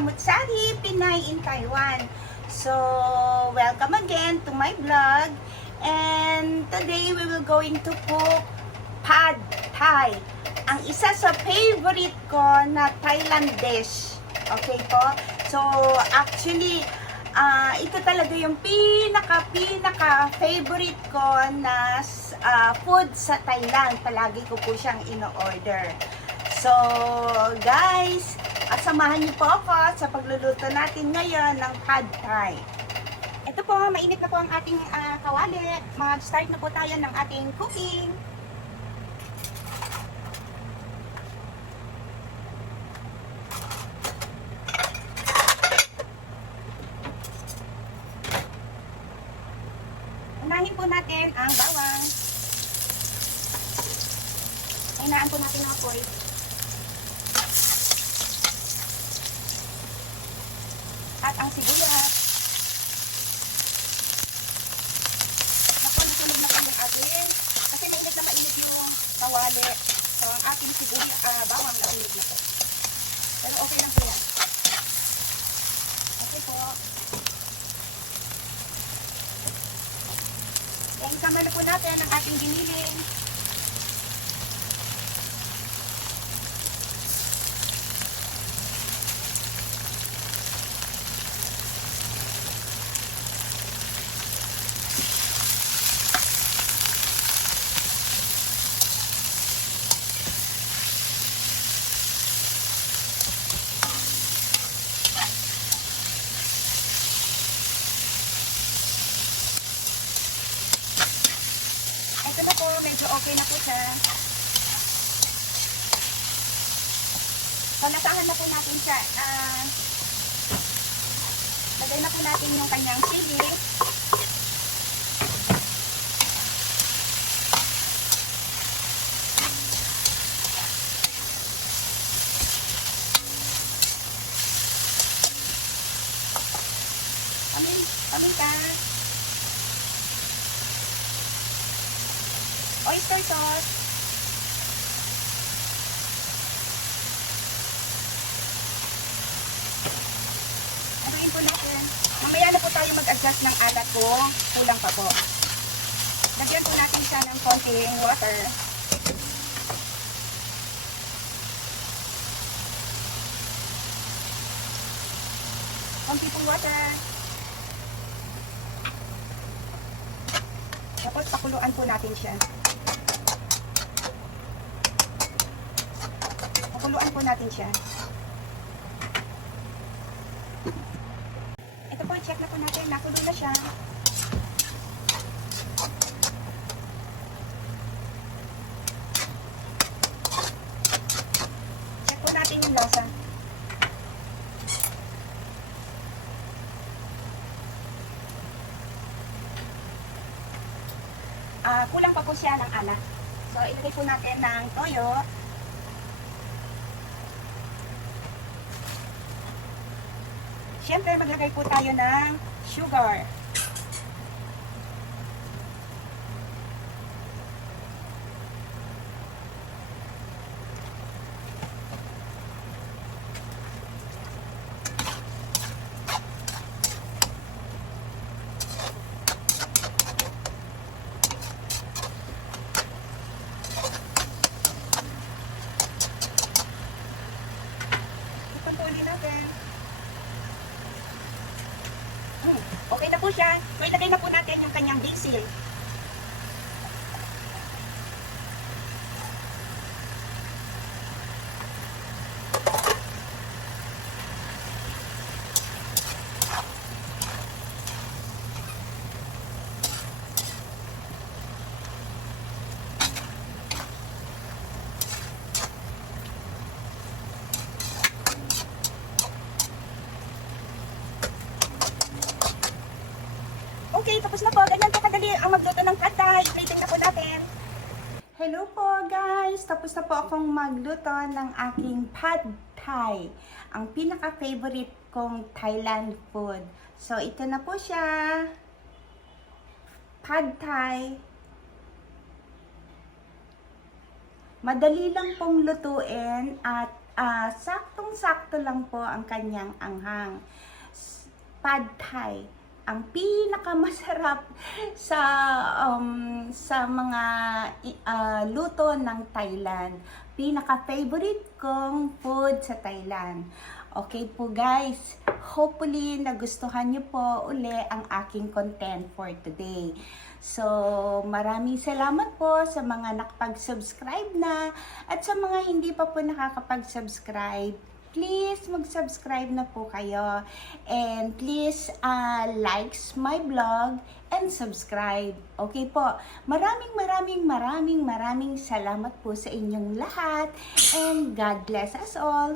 Samutsari, Pinay in Taiwan. So, welcome again to my vlog. And today we will going to cook Pad Thai. Ang isa sa favorite ko na Thailand dish. Okay po? So, actually, ito talaga yung pinaka favorite ko na food sa Thailand. Palagi ko po siyang ino-order. So, guys, samahan niyo po ako sa pagluluto natin ngayon ng Pad Thai. Ito po, mainit na po ang ating kawali. Mag-start na po tayo ng ating cooking. Unahin po natin ang bawang. Hinaan po natin ang apoy. At ang sibuyas. Naku, nasunog na po yung atin. Kasi mainit na kainit yung kawali. So, ang ating sibuyas, bawang naulig na po. Pero okay lang po yan. Okay po. Then, sama na po natin ang ating giniling. Ito na po, medyo okay na po siya. So, nasahan na po natin siya. Lagay na po natin yung kanyang chili. Paminta. Oyster sauce. Haluin po natin. Mamaya na po tayo mag-adjust ng alat kung kulang pa po. Lagyan po natin siya ng konting water. Konti pong water. Tapos pakuluan po natin siya. Pakuluan po natin siya. Ito po, check na po natin. Nakulo na siya. Check po natin yung lasa. Kulang pa po siya ng alat. So, ilagay po natin ng toyo. Siyempre, maglagay po tayo ng sugar. Ipagpuli natin. Okay na po siya. So, ilagay na po natin yung kanyang basil. Okay, tapos na po. Ganyan po kadali ang magluto ng Pad Thai. Plating na po natin. Hello po guys! Tapos na po akong magluto ng aking Pad Thai. Ang pinaka-favorite kong Thailand food. So, ito na po siya. Pad Thai. Madali lang pong lutuin at Saktong-sakto lang po ang kanyang anghang. Pad Thai, ang pinakamasarap sa mga luto ng Thailand. Pinaka-favorite kong food sa Thailand. Okay po guys, hopefully nagustuhan niyo po uli ang aking content for today. So, maraming salamat po sa mga nakapag-subscribe na at sa mga hindi pa po nakakapag-subscribe. Please mag-subscribe na po kayo and please likes my blog and subscribe. Okay po. Maraming salamat po sa inyong lahat and God bless us all.